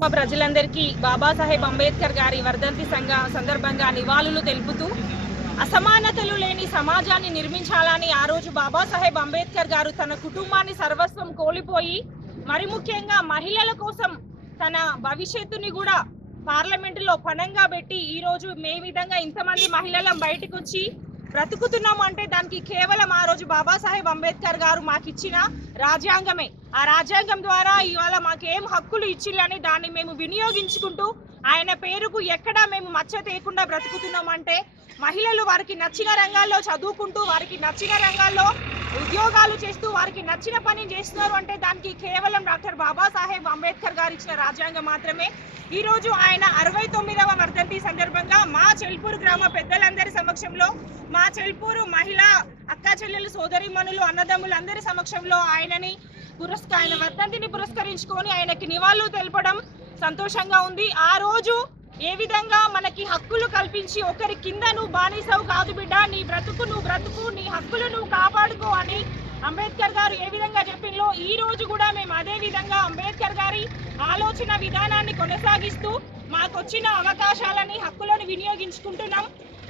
మా ప్రజలందరికీ బాబాసాహెబ్ అంబేద్కర్ గారి వర్ధంతి సంఘ సందర్భంగా నివాళులు తెలుపుతూ అసమానతలు లేని సమాజాన్ని నిర్మించాలని ఆ రోజు బాబాసాహెబ్ అంబేద్కర్ గారు తన కుటుంబాన్ని సర్వస్వం కోల్పోయి మరి ముఖ్యంగా మహిళల కోసం తన భవిష్యత్తుని కూడా పార్లమెంటులో పణంగా పెట్టి ఈ రోజు మే విధంగా ఇంతమంది మహిళలం బయటకు వచ్చి బ్రతుకుతున్నాం అంటే దానికి కేవలం ఆ రోజు బాబాసాహెబ్ అంబేద్కర్ గారు మాకు ఇచ్చిన రాజ్యాంగమే. ఆ రాజ్యాంగం ద్వారా ఇవాళ మాకేం హక్కులు ఇచ్చిల్లని దాన్ని మేము వినియోగించుకుంటూ ఆయన పేరుకు ఎక్కడా మేము మచ్చ తేయకుండా బ్రతుకుతున్నాం అంటే మహిళలు వారికి నచ్చిన రంగాల్లో చదువుకుంటూ వారికి నచ్చిన రంగాల్లో ఉద్యోగాలు చేస్తూ వారికి నచ్చిన పని చేస్తున్నారు అంటే దానికి కేవలం డాక్టర్ బాబాసాహెబ్ అంబేద్కర్ గారు ఇచ్చిన రాజ్యాంగం మాత్రమే. ఈ రోజు ఆయన అరవై తొమ్మిదవ వర్ధంతి సందర్భంగా మా చెల్పూరు గ్రామ పెద్దలందరి సమక్షంలో మా చెల్పూరు మహిళా అక్క చెల్లెలు సోదరిమణులు అన్నదమ్ములందరి సమక్షంలో ఆయనని పురస్క ఆయన వర్ధంతిని పురస్కరించుకొని ఆయనకి నివాళులు తెలపడం సంతోషంగా ఉంది. ఆ రోజు ఏ విధంగా మనకి హక్కులు కల్పించి ఒకరి కింద నువ్వు బానిసవు కాదు బిడ్డ నీ బ్రతుకు నువ్వు బ్రతుకు నీ హక్కులు నువ్వు కాపాడుకో అని అంబేద్కర్ గారు ఏ విధంగా చెప్పిందో ఈ రోజు కూడా మేము అదే విధంగా అంబేద్కర్ గారి ఆలోచన విధానాన్ని కొనసాగిస్తూ మాకు వచ్చిన అవకాశాలని హక్కులను వినియోగించుకుంటున్నాం.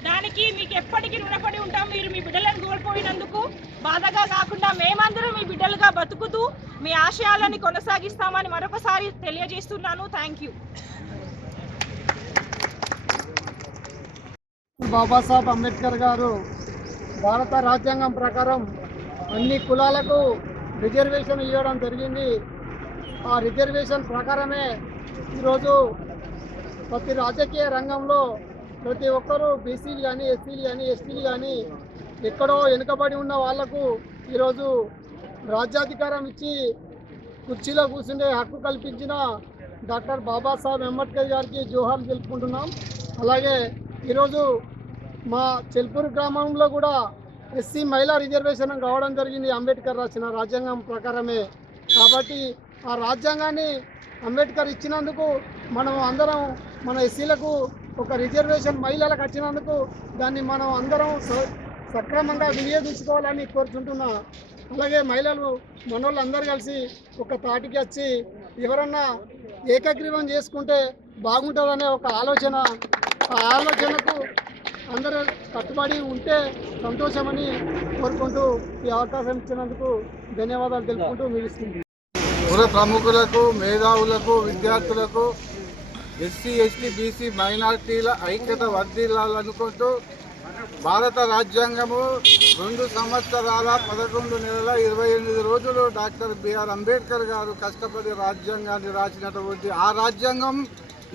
దానికి మీకు ఎప్పటికీ రుణపడి ఉంటాం. మీరు మీ బిడ్డలను కోల్పోయినందుకు బాధగా కాకుండా మేమందరం మీ బిడ్డలుగా బతుకుతూ మీ ఆశయాలని కొనసాగిస్తామని మరొకసారి తెలియజేస్తున్నాను. థ్యాంక్ యూ బాబాసాహెబ్ అంబేద్కర్ గారు భారత రాజ్యాంగం ప్రకారం అన్ని కులాలకు రిజర్వేషన్ ఇవ్వడం జరిగింది. ఆ రిజర్వేషన్ ప్రకారమే ఈరోజు ప్రతి రాజకీయ రంగంలో ప్రతి ఒక్కరూ బీసీలు కానీ ఎస్సీలు కానీ ఎస్టీలు కానీ ఎక్కడో వెనుకబడి ఉన్న వాళ్ళకు ఈరోజు రాజ్యాధికారం ఇచ్చి కుర్చీలో కూర్చుండే హక్కు కల్పించిన డాక్టర్ బాబాసాహెబ్ అంబేద్కర్ గారికి జోహార్ తెలుపుకుంటున్నాం అలాగే ఈరోజు మా చెల్పూరు గ్రామంలో కూడా ఎస్సీ మహిళా రిజర్వేషన్ కావడం జరిగింది. అంబేద్కర్ రాసిన రాజ్యాంగం ప్రకారమే. కాబట్టి ఆ రాజ్యాంగాన్ని అంబేద్కర్ ఇచ్చినందుకు మనం అందరం మన ఎస్సీలకు ఒక రిజర్వేషన్ మహిళలకు వచ్చినందుకు దాన్ని మనం అందరం స- సక్రమంగా వినియోగించుకోవాలని కోరుకుంటున్నా అలాగే మహిళలు మనోళ్ళు అందరు కలిసి ఒక తాటికి వచ్చి ఎవరన్నా ఏకగ్రీవం చేసుకుంటే బాగుంటుందనే ఒక ఆలోచన ఆ ఆలోచనకు అందరూ కట్టుబడి ఉంటే సంతోషమని కోరుకుంటూ ఈ అవకాశం ఇచ్చినందుకు ధన్యవాదాలు తెలుపుకుంటూ మీరు పుర ప్రముఖులకు మేధావులకు విద్యార్థులకు ఎస్సీ ఎస్టీ బీసీ మైనార్టీల ఐక్యత వర్ధిల్లాలనుకుంటూ భారత రాజ్యాంగము రెండు సంవత్సరాల పదకొండు నెలల ఇరవై ఎనిమిది రోజులు డాక్టర్ బిఆర్ అంబేద్కర్ గారు కష్టపడి రాజ్యాంగాన్ని రాసినటువంటి ఆ రాజ్యాంగం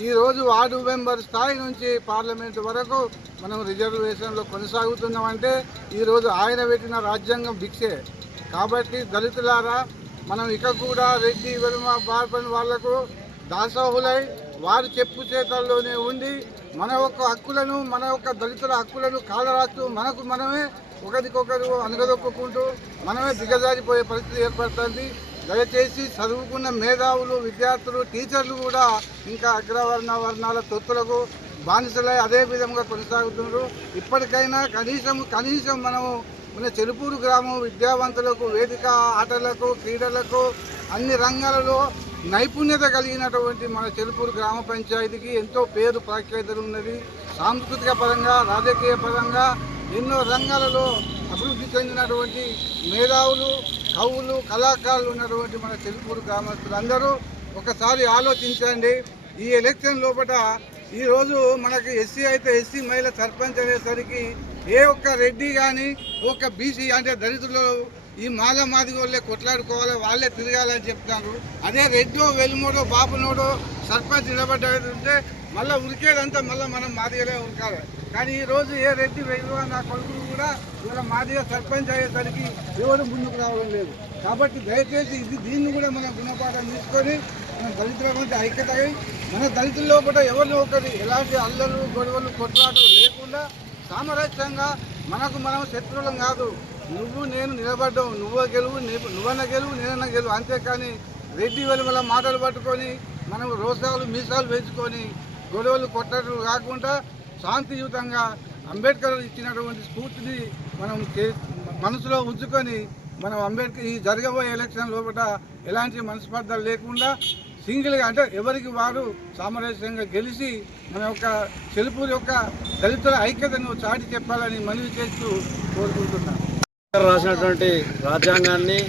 ఈరోజు వార్డు మెంబర్ స్థాయి నుంచి పార్లమెంటు వరకు మనం రిజర్వేషన్లో కొనసాగుతున్నామంటే ఈరోజు ఆయన పెట్టిన రాజ్యాంగం భిక్షే. కాబట్టి దళితులారా మనం ఇక కూడా రెడ్డి వెలుమ బార్పని వాళ్ళకు దాసోహులై వారి చెప్పు చేతల్లోనే ఉండి మన యొక్క హక్కులను మన యొక్క దళితుల హక్కులను కాలరాస్తూ మనకు మనమే ఒకరికొకరు అనగదొక్కుంటూ మనమే దిగజారిపోయే పరిస్థితి ఏర్పడుతుంది. దయచేసి చదువుకున్న మేధావులు విద్యార్థులు టీచర్లు కూడా ఇంకా అగ్రవర్ణ వర్ణాల తొత్తులకు బానిసలై అదే విధంగా కొనసాగుతున్నారు. ఇప్పటికైనా కనీసం కనీసం మనము మన చెరుపూరు గ్రామం విద్యావంతులకు వేదిక ఆటలకు క్రీడలకు అన్ని రంగాలలో నైపుణ్యత కలిగినటువంటి మన చెరుపూరు గ్రామ పంచాయతీకి ఎంతో పేరు ప్రఖ్యాతలు ఉన్నది. సాంస్కృతిక పరంగా రాజకీయ పరంగా ఎన్నో రంగాలలో అభివృద్ధి చెందినటువంటి మేధావులు కవులు కళాకారులు ఉన్నటువంటి మన చెరుపూరు గ్రామస్తులందరూ ఒకసారి ఆలోచించండి. ఈ ఎలక్షన్ లోపల ఈరోజు మనకి ఎస్సీ అయితే ఎస్సీ మహిళ సర్పంచ్ అనేసరికి ఏ ఒక్క రెడ్డి కానీ ఒక బీసీ అంటే దళితులు ఈ మాల మాదిగ వాళ్ళే కొట్లాడుకోవాలి వాళ్ళే తిరగాలని చెప్తారు. అదే రెడ్డో వెలుమోడో బాబునోడో సర్పంచ్ నిలబడ్డాడంటే మళ్ళీ ఉరికేదంతా మళ్ళీ మనం మాదిగలే ఉరకాలి. కానీ ఈ రోజు ఏ రెడ్డి వెలువ నా కొడుకులు కూడా ఇలా మాదిగా సర్పంచ్ అయ్యేసరికి ఎవరు ముందుకు రావడం లేదు. కాబట్టి దయచేసి ఇది దీన్ని కూడా మనం గుణపాఠం తీసుకొని మన దళితుల మధ్య ఐక్యత మన దళితుల లోపల ఎవరిని ఒకరి ఎలాంటి అల్లలు గొడవలు కొట్లాటలు లేకుండా సామరస్యంగా మనకు మనం శత్రువులం కాదు. నువ్వు నేను నిలబడ్డావు. నువ్వు గెలువు నువ్వన్న గెలువు నేనన్న గెలువు. అంతేకాని రెడ్డి వెలువల మాటలు పట్టుకొని మనం రోసాలు మీసాలు పెంచుకొని గొడవలు కొట్టడం కాకుండా శాంతియుతంగా అంబేద్కర్ ఇచ్చినటువంటి స్ఫూర్తిని మనం చే- మనసులో ఉంచుకొని మనం అంబేద్కర్ ఈ జరగబోయే ఎలక్షన్ లోపల ఎలాంటి మనస్పర్ధలు లేకుండా సింగిల్గా అంటే ఎవరికి వారు సామరస్యంగా గెలిచి మన యొక్క చెలుపూరు యొక్క దళితుల ఐక్యతను చాటి చెప్పాలని మనవి చేస్తూ కోరుకుంటున్నాను. రాసినటువంటి రాజ్యాంగాన్ని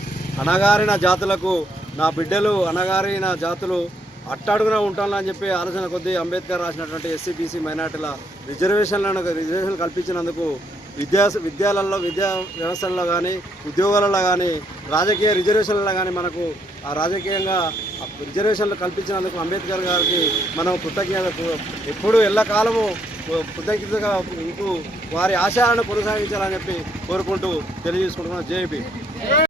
అణగారిన జాతులకు నా బిడ్డలు అణగారిన జాతులు అట్టాడుగున ఉంటానని చెప్పి ఆలోచన కొద్దీ అంబేద్కర్ రాసినటువంటి ఎస్సీ బీసీ మైనార్టీల రిజర్వేషన్లను రిజర్వేషన్ కల్పించినందుకు విద్యా విద్యాలలో విద్యా వ్యవస్థల్లో కానీ ఉద్యోగాలలో కానీ రాజకీయ రిజర్వేషన్లలో కానీ మనకు ఆ రాజకీయంగా ఆ రిజర్వేషన్లు కల్పించినందుకు అంబేద్కర్ గారికి మనం కృతజ్ఞత ఎప్పుడూ ఎల్లకాలము కృతజ్ఞతగా ఉంటూ వారి ఆశయాలను కొనసాగించాలని చెప్పి కోరుకుంటూ తెలియజేసుకుంటున్నాం జేపీ